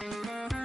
Thank you.